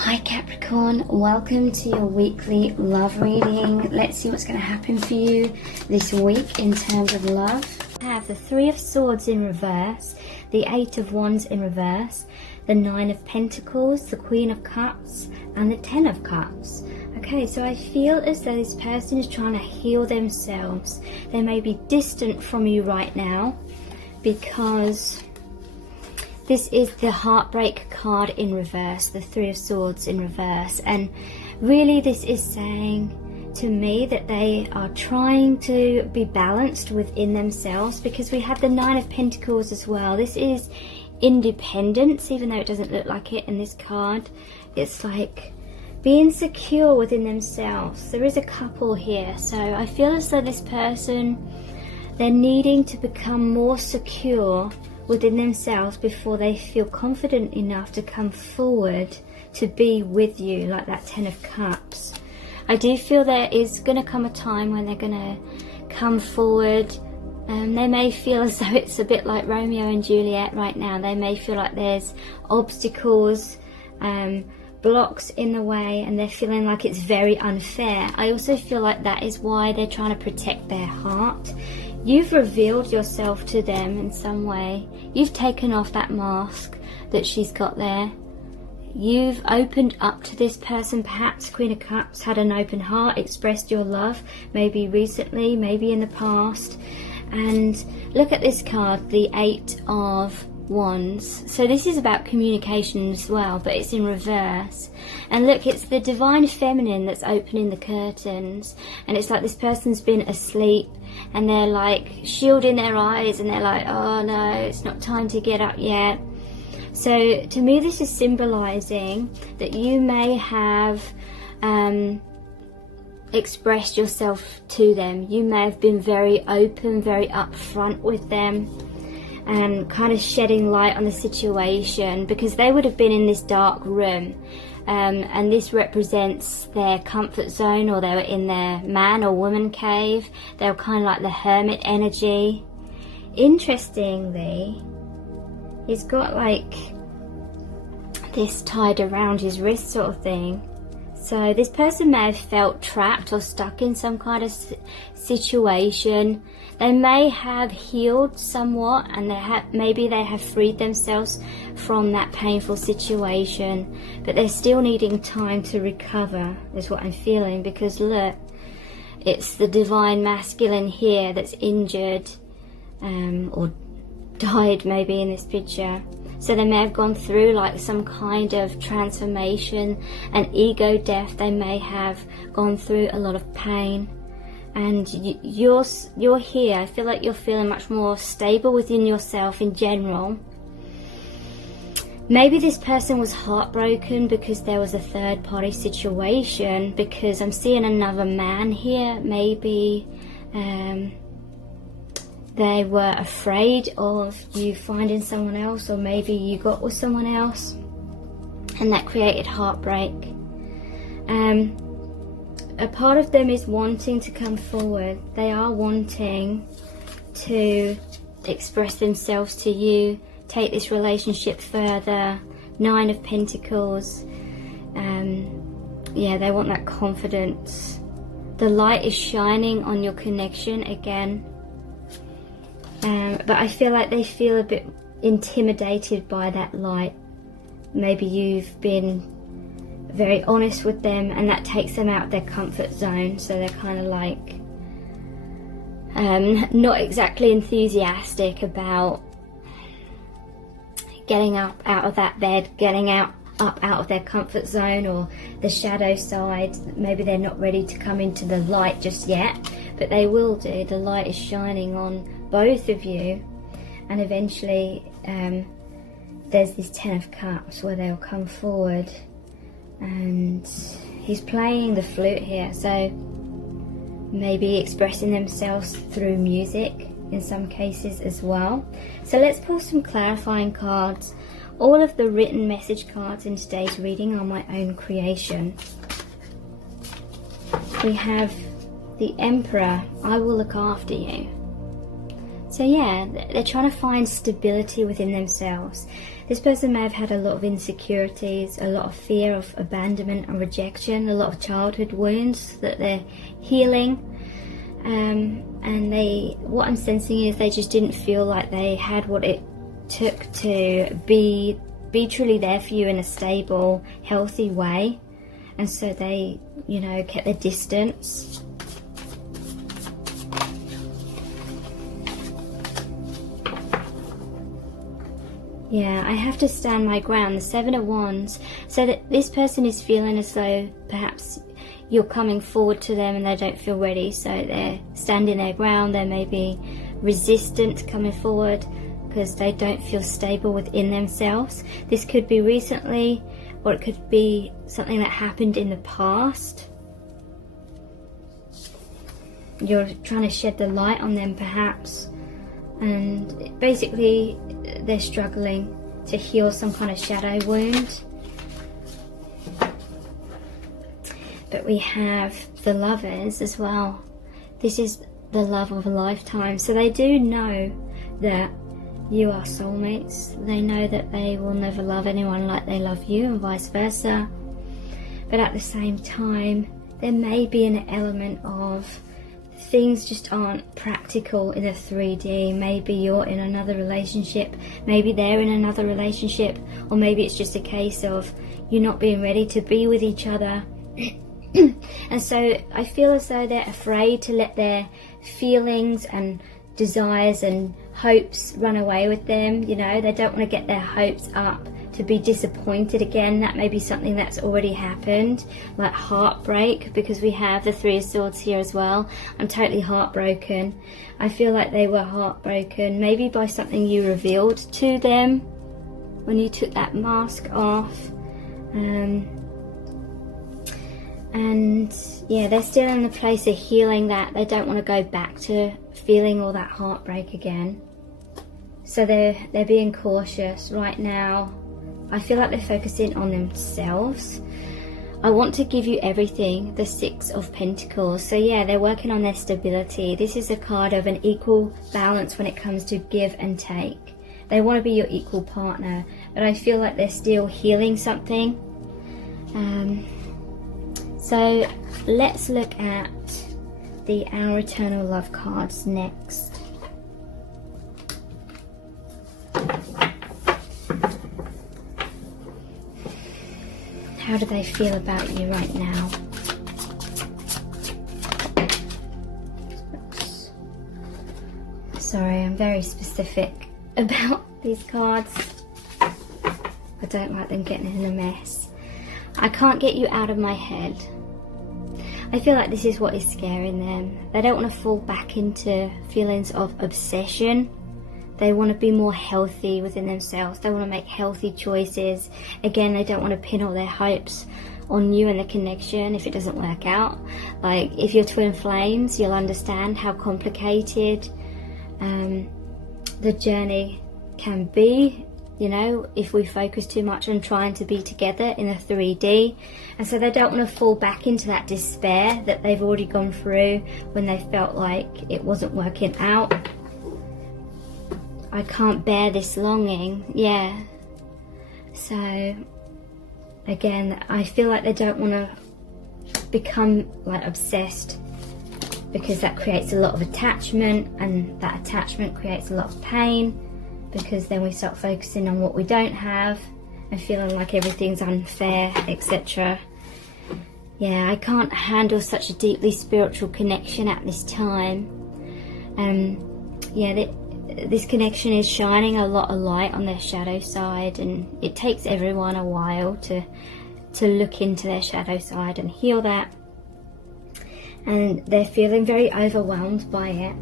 Hi Capricorn, welcome to your weekly love reading. Let's see what's going to happen for you this week in terms of love. I have the Three of Swords in reverse, the Eight of Wands in reverse, the Nine of Pentacles, the Queen of Cups, and the Ten of Cups. Okay, so I feel as though this person is trying to heal themselves. They may be distant from you right now because this is the heartbreak card in reverse, the Three of Swords in reverse. And really this is saying to me that they are trying to be balanced within themselves, because we have the Nine of Pentacles as well. This is independence, even though it doesn't look like it in this card. It's like being secure within themselves. There is a couple here, so I feel as though this person, they're needing to become more secure within themselves before they feel confident enough to come forward to be with you, like that Ten of Cups. I do feel there is going to come a time when they're going to come forward. They may feel as though it's a bit like Romeo and Juliet right now. They may feel like there's obstacles, blocks in the way, and they're feeling like it's very unfair. I also feel like that is why they're trying to protect their heart. You've revealed yourself to them in some way. You've taken off that mask that she's got there. You've opened up to this person. Perhaps Queen of Cups had an open heart, expressed your love, maybe recently, maybe in the past. And look at this card, the Eight of Wands. So this is about communication as well, but it's in reverse. And look, it's the divine feminine that's opening the curtains, and it's like this person's been asleep and they're like shielding their eyes, and they're like, oh no, it's not time to get up yet. So to me this is symbolizing that you may have expressed yourself to them. You may have been very open, very upfront with them, and kind of shedding light on the situation, because they would have been in this dark room, and this represents their comfort zone, or they were in their man or woman cave. They were kind of like the hermit energy. Interestingly, he's got like this tied around his wrist sort of thing. So this person may have felt trapped or stuck in some kind of situation. They may have healed somewhat, and maybe they have freed themselves from that painful situation, but they're still needing time to recover, is what I'm feeling. Because look, it's the divine masculine here that's injured, or died maybe in this picture. So they may have gone through like some kind of transformation, an ego death. They may have gone through a lot of pain, and you're here. I feel like you're feeling much more stable within yourself in general. Maybe this person was heartbroken because there was a third party situation, because I'm seeing another man here. Maybe they were afraid of you finding someone else, or maybe you got with someone else and that created heartbreak. A part of them is wanting to come forward. They are wanting to express themselves to you, take this relationship further. Nine of Pentacles. Yeah, they want that confidence. The light is shining on your connection again. But I feel like they feel a bit intimidated by that light. Maybe you've been very honest with them, and that takes them out of their comfort zone. So they're kind of like not exactly enthusiastic about getting up out of that bed, getting up out of their comfort zone or the shadow side. Maybe they're not ready to come into the light just yet, but they will do. The light is shining on both of you, and eventually there's this Ten of Cups where they'll come forward, and he's playing the flute here, so maybe expressing themselves through music in some cases as well. So let's pull some clarifying cards. All of the written message cards in today's reading are my own creation. We have the Emperor. I will look after you. So yeah, they're trying to find stability within themselves. This person may have had a lot of insecurities, a lot of fear of abandonment and rejection, a lot of childhood wounds that they're healing. And what I'm sensing is they just didn't feel like they had what it took to be truly there for you in a stable, healthy way. And so they, you know, kept their distance. Yeah, I have to stand my ground, the Seven of Wands. So that this person is feeling as though perhaps you're coming forward to them and they don't feel ready. So they're standing their ground. They may be resistant coming forward because they don't feel stable within themselves. This could be recently, or it could be something that happened in the past. You're trying to shed the light on them perhaps. And basically they're struggling to heal some kind of shadow wound. But we have the Lovers as well. This is the love of a lifetime. So they do know that you are soulmates. They know that they will never love anyone like they love you, and vice versa. But at the same time, there may be an element of things just aren't practical in a 3D. Maybe you're in another relationship, maybe they're in another relationship, or maybe it's just a case of you not being ready to be with each other. And so I feel as though they're afraid to let their feelings and desires and hopes run away with them. You know, they don't want to get their hopes up to be disappointed again. That may be something that's already happened, like heartbreak, because we have the Three of Swords here as well. I'm totally heartbroken. I feel like they were heartbroken, maybe by something you revealed to them when you took that mask off. And yeah, they're still in the place of healing that. They don't want to go back to feeling all that heartbreak again. So they're being cautious right now. I feel like they're focusing on themselves. I want to give you everything, the Six of Pentacles. So yeah, they're working on their stability. This is a card of an equal balance when it comes to give and take. They want to be your equal partner, but I feel like they're still healing something. So let's look at the Our Eternal Love cards next. How do they feel about you right now? Oops. Sorry, I'm very specific about these cards. I don't like them getting in a mess. I can't get you out of my head. I feel like this is what is scaring them. They don't want to fall back into feelings of obsession. They want to be more healthy within themselves. They want to make healthy choices. Again, they don't want to pin all their hopes on you and the connection if it doesn't work out. Like, if you're twin flames, you'll understand how complicated the journey can be, you know, if we focus too much on trying to be together in a 3D. And so they don't want to fall back into that despair that they've already gone through when they felt like it wasn't working out. I can't bear this longing. Yeah. So again, I feel like they don't want to become like obsessed, because that creates a lot of attachment, and that attachment creates a lot of pain, because then we start focusing on what we don't have and feeling like everything's unfair, etc. Yeah, I can't handle such a deeply spiritual connection at this time. Yeah, this connection is shining a lot of light on their shadow side, and it takes everyone a while to look into their shadow side and heal that. And they're feeling very overwhelmed by it.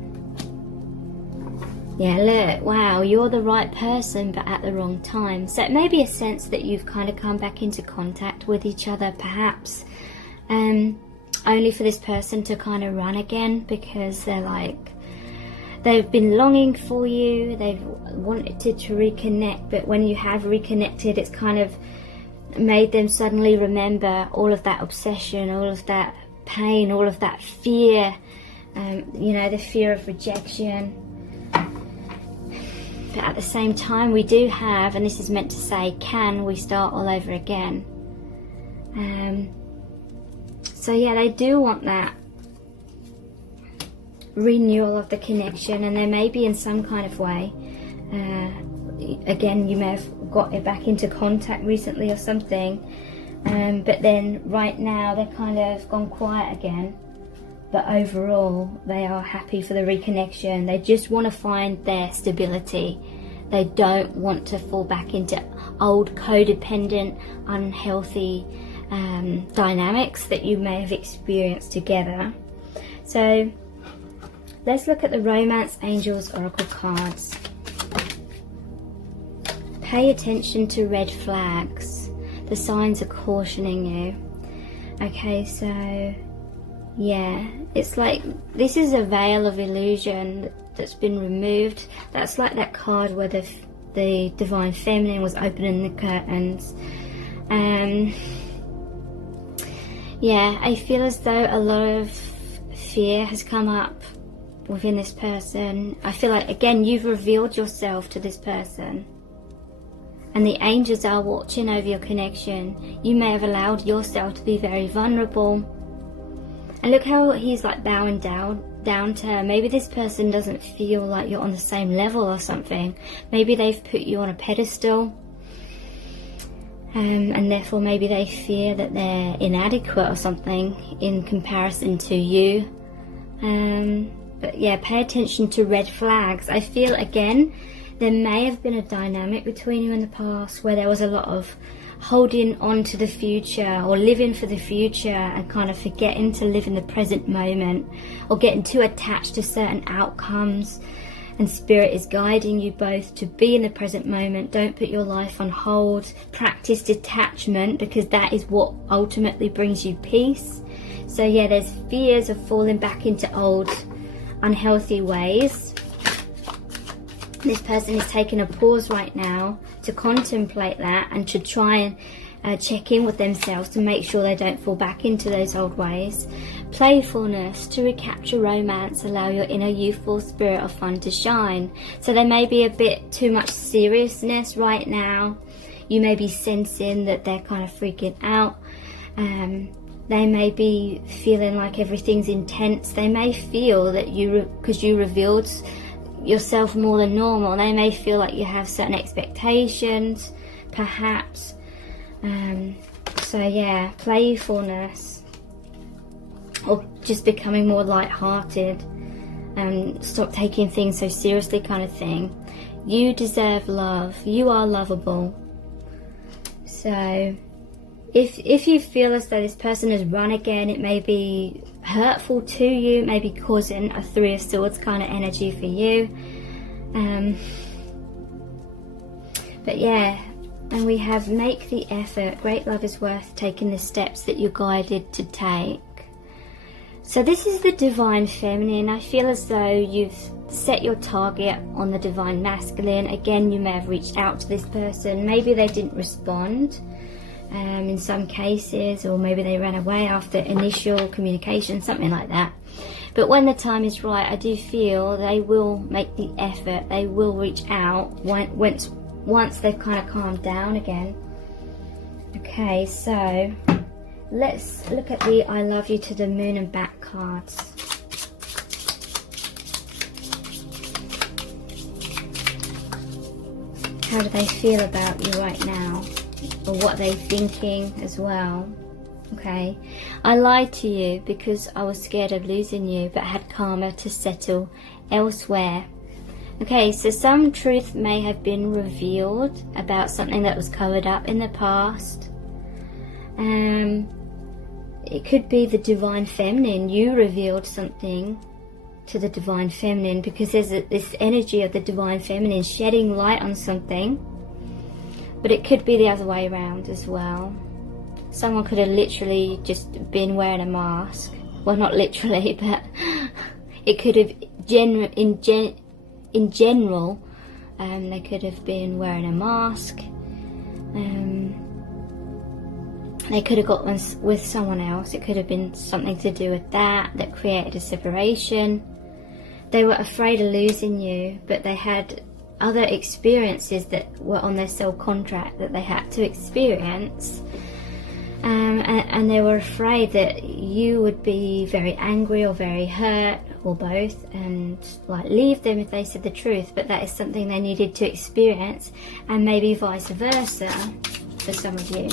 Yeah, look, wow, you're the right person but at the wrong time. So it may be a sense that you've kind of come back into contact with each other, perhaps only for this person to kind of run again, because they're like, they've been longing for you, they've wanted to reconnect, but when you have reconnected, it's kind of made them suddenly remember all of that obsession, all of that pain, all of that fear, you know, the fear of rejection. but at the same time we do have, and this is meant to say, can we start all over again? So yeah, they do want that renewal of the connection, and they may be in some kind of way. Again, you may have got it back into contact recently or something, but then right now they're kind of gone quiet again. But overall, they are happy for the reconnection. They just want to find their stability. They don't want to fall back into old codependent, unhealthy dynamics that you may have experienced together. So let's look at the Romance Angels Oracle cards. Pay attention to red flags. The signs are cautioning you. Okay, so yeah, it's like this is a veil of illusion that's been removed. That's like that card where the Divine Feminine was opening the curtains. Yeah, I feel as though a lot of fear has come up within this person. I feel like, again, you've revealed yourself to this person, and the angels are watching over your connection. You may have allowed yourself to be very vulnerable. And look how he's like bowing down to her. Maybe this person doesn't feel like you're on the same level or something. Maybe they've put you on a pedestal, and therefore maybe they fear that they're inadequate or something in comparison to you. But yeah, pay attention to red flags. I feel, again, there may have been a dynamic between you in the past where there was a lot of holding on to the future or living for the future and kind of forgetting to live in the present moment, or getting too attached to certain outcomes. And Spirit is guiding you both to be in the present moment. Don't put your life on hold. Practice detachment, because that is what ultimately brings you peace. So yeah, there's fears of falling back into old unhealthy ways. This person is taking a pause right now to contemplate that and to try and check in with themselves to make sure they don't fall back into those old ways. Playfulness, to recapture romance, allow your inner youthful spirit of fun to shine. So there may be a bit too much seriousness right now. You may be sensing that they're kind of freaking out. They may be feeling like everything's intense. They may feel that because you revealed yourself more than normal, they may feel like you have certain expectations, perhaps. So yeah, playfulness, or just becoming more light-hearted and stop taking things so seriously, kind of thing. You deserve love. You are lovable. So if you feel as though this person has run again, it may be hurtful to you, it may be causing a Three of Swords kind of energy for you. But yeah, and we have make the effort. Great love is worth taking the steps that you're guided to take. So this is the Divine Feminine. I feel as though you've set your target on the Divine Masculine. Again, you may have reached out to this person. Maybe they didn't respond in some cases, or maybe they ran away after initial communication, something like that. But when the time is right, I do feel they will make the effort. They will reach out once they've kind of calmed down again. Okay, so let's look at the I love you to the moon and back cards. How do they feel about you right now? Or what are they thinking as well? Okay, I lied to you because I was scared of losing you, but had karma to settle elsewhere. Okay, so some truth may have been revealed about something that was covered up in the past. It could be the Divine Feminine. You revealed something to the Divine Feminine because there's this energy of the Divine Feminine shedding light on something. But it could be the other way around as well. Someone could have literally just been wearing a mask. Well, not literally, but it could have in general, they could have been wearing a mask. They could have got one with someone else. It could have been something to do with that created a separation. They were afraid of losing you, but they had other experiences that were on their soul contract that they had to experience. And they were afraid that you would be very angry or very hurt, or both, and like leave them if they said the truth. But that is something they needed to experience, and maybe vice versa for some of you.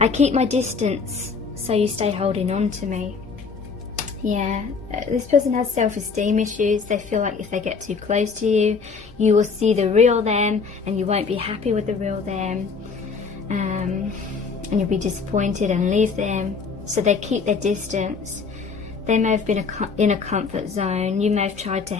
I keep my distance so you stay holding on to me. Yeah, this person has self-esteem issues. They feel like if they get too close to you, you will see the real them and you won't be happy with the real them, and you'll be disappointed and leave them. So they keep their distance. They may have been in a comfort zone. You may have tried to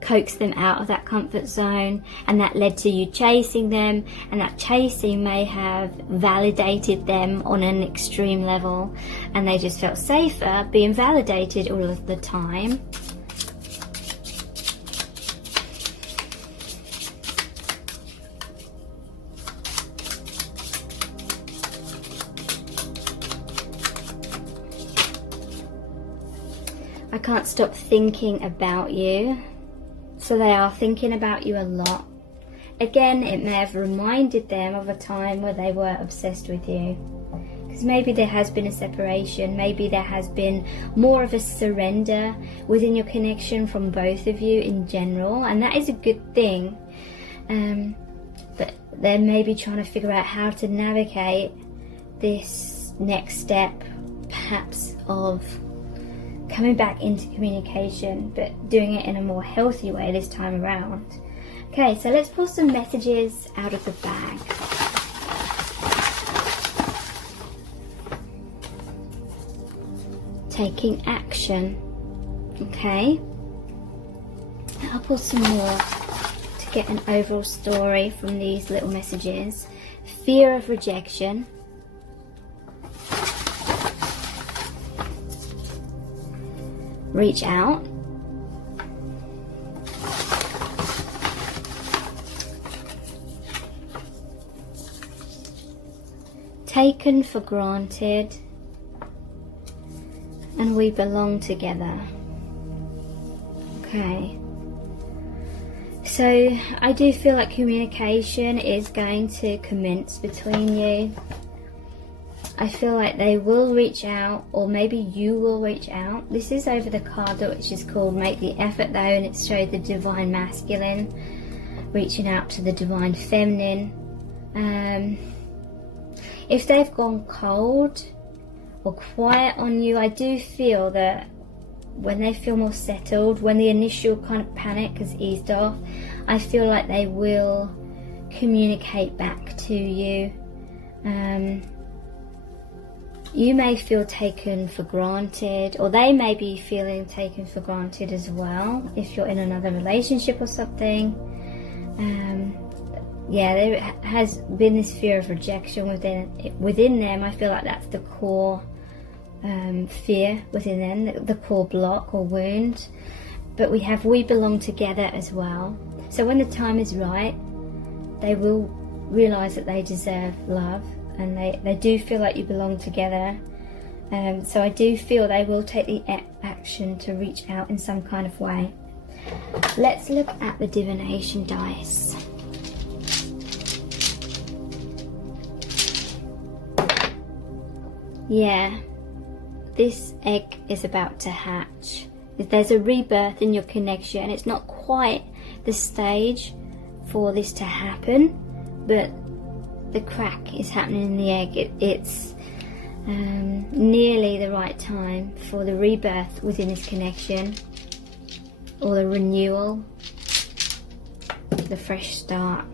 coax them out of that comfort zone, and that led to you chasing them, and that chasing may have validated them on an extreme level, and they just felt safer being validated all of the time. I can't stop thinking about you. So they are thinking about you a lot. Again, it may have reminded them of a time where they were obsessed with you. Because maybe there has been a separation. Maybe there has been more of a surrender within your connection from both of you in general. And that is a good thing. But they're maybe trying to figure out how to navigate this next step, perhaps of coming back into communication, but doing it in a more healthy way this time around. Okay, so let's pull some messages out of the bag. Taking action. Okay, I'll pull some more to get an overall story from these little messages. Fear of rejection. Reach out. Taken for granted. And we belong together. Okay. So I do feel like communication is going to commence between you. I feel like they will reach out, or maybe you will reach out. This is over the card which is called Make the Effort though, and it's showed the divine masculine reaching out to the divine feminine. If they've gone cold or quiet on you, I do feel that when they feel more settled, when the initial kind of panic has eased off, I feel like they will communicate back to you. You may feel taken for granted, or they may be feeling taken for granted as well if you're in another relationship or something. Yeah, there has been this fear of rejection within them. I feel like that's the core fear within them, the core block or wound. But we have we belong together as well. So when the time is right, they will realise that they deserve love. And they do feel like you belong together. So I do feel they will take the action to reach out in some kind of way. Let's look at the divination dice. Yeah, this egg is about to hatch. There's a rebirth in your connection. It's not quite the stage for this to happen, but the crack is happening in the egg. It's nearly the right time for the rebirth within this connection, or the renewal, the fresh start.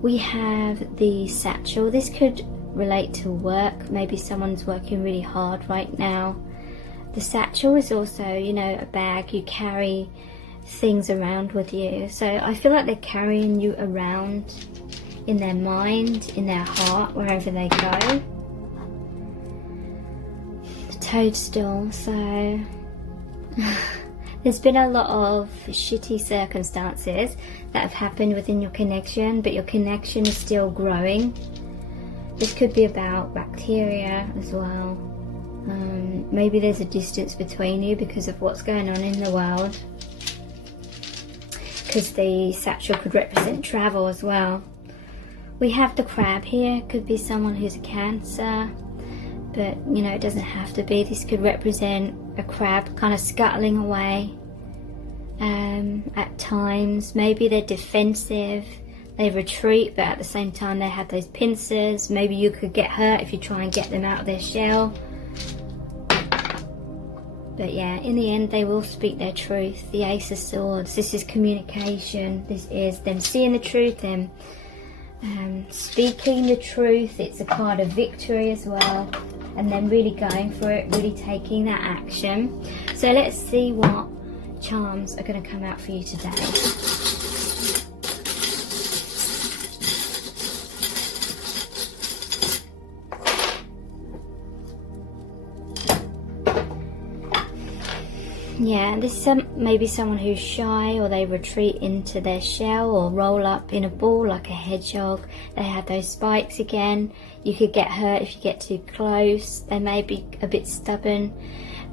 We have the satchel. This could relate to work. Maybe someone's working really hard right now. The satchel is also, you know, a bag you carry things around with you. So I feel like they're carrying you around in their mind, in their heart, wherever they go. The toadstool. So there's been a lot of shitty circumstances that have happened within your connection, but your connection is still growing. This could be about bacteria as well. Maybe there's a distance between you because of what's going on in the world. because the satchel could represent travel as well. We have the crab here, could be someone who's a Cancer, but you know, it doesn't have to be. This could represent a crab kind of scuttling away at times. Maybe they're defensive, they retreat, but at the same time they have those pincers. Maybe you could get hurt if you try and get them out of their shell. But yeah, in the end they will speak their truth. The Ace of Swords, this is communication. This is them seeing the truth, them speaking the truth. It's a card of victory as well, and then really going for it, really taking that action. So let's see what charms are going to come out for you today. Yeah, this is maybe someone who's shy, or they retreat into their shell or roll up in a ball like a hedgehog. They have those spikes again. You could get hurt if you get too close. They may be a bit stubborn.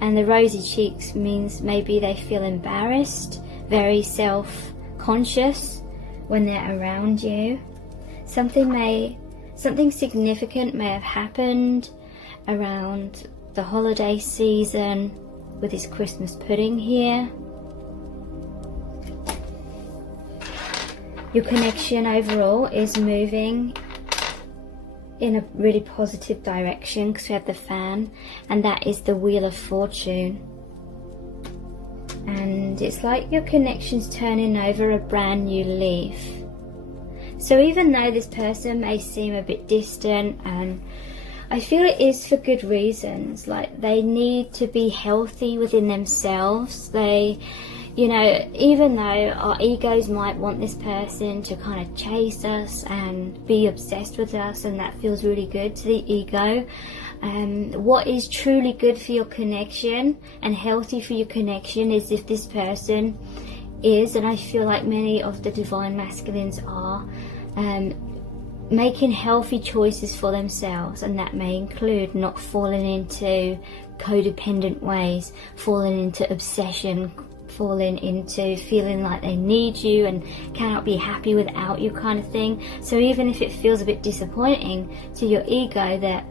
And the rosy cheeks means maybe they feel embarrassed, very self-conscious when they're around you. Something significant may have happened around the holiday season, with this Christmas pudding here. Your connection overall is moving in a really positive direction, because we have the fan, and that is the Wheel of Fortune. And it's like your connection's turning over a brand new leaf. So even though this person may seem a bit distant, and I feel it is for good reasons, like they need to be healthy within themselves. They, you know, even though our egos might want this person to kind of chase us and be obsessed with us, and that feels really good to the ego, what is truly good for your connection and healthy for your connection is if this person is, and I feel like many of the divine masculines are, making healthy choices for themselves, and that may include not falling into codependent ways, falling into obsession, falling into feeling like they need you and cannot be happy without you kind of thing. So even if it feels a bit disappointing to your ego that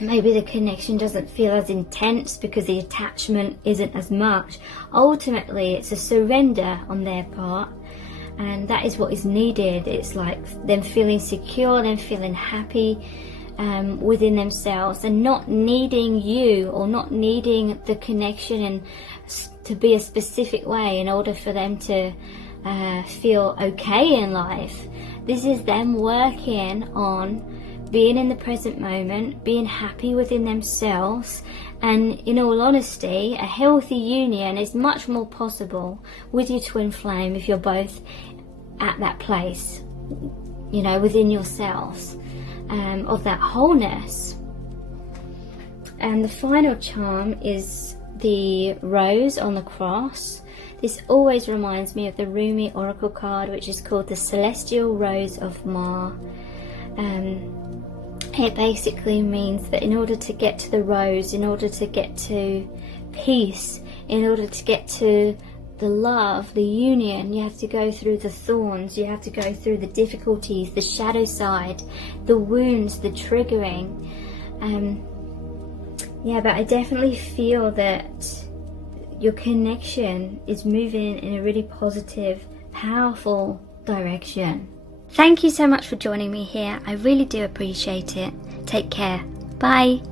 maybe the connection doesn't feel as intense because the attachment isn't as much, ultimately it's a surrender on their part. And that is what is needed. It's like them feeling secure, them feeling happy within themselves, and not needing you, or not needing the connection and to be a specific way in order for them to feel okay in life. This is them working on being in the present moment, being happy within themselves. And in all honesty, a healthy union is much more possible with your twin flame if you're both at that place, you know, within yourselves, of that wholeness. And the final charm is the rose on the cross. This always reminds me of the Rumi oracle card, which is called the Celestial Rose of Ma. It basically means that in order to get to the rose, in order to get to peace, in order to get to the love, the union, you have to go through the thorns, you have to go through the difficulties, the shadow side, the wounds, the triggering. Yeah, but I definitely feel that your connection is moving in a really positive, powerful direction. Thank you so much for joining me here. I really do appreciate it. Take care. Bye.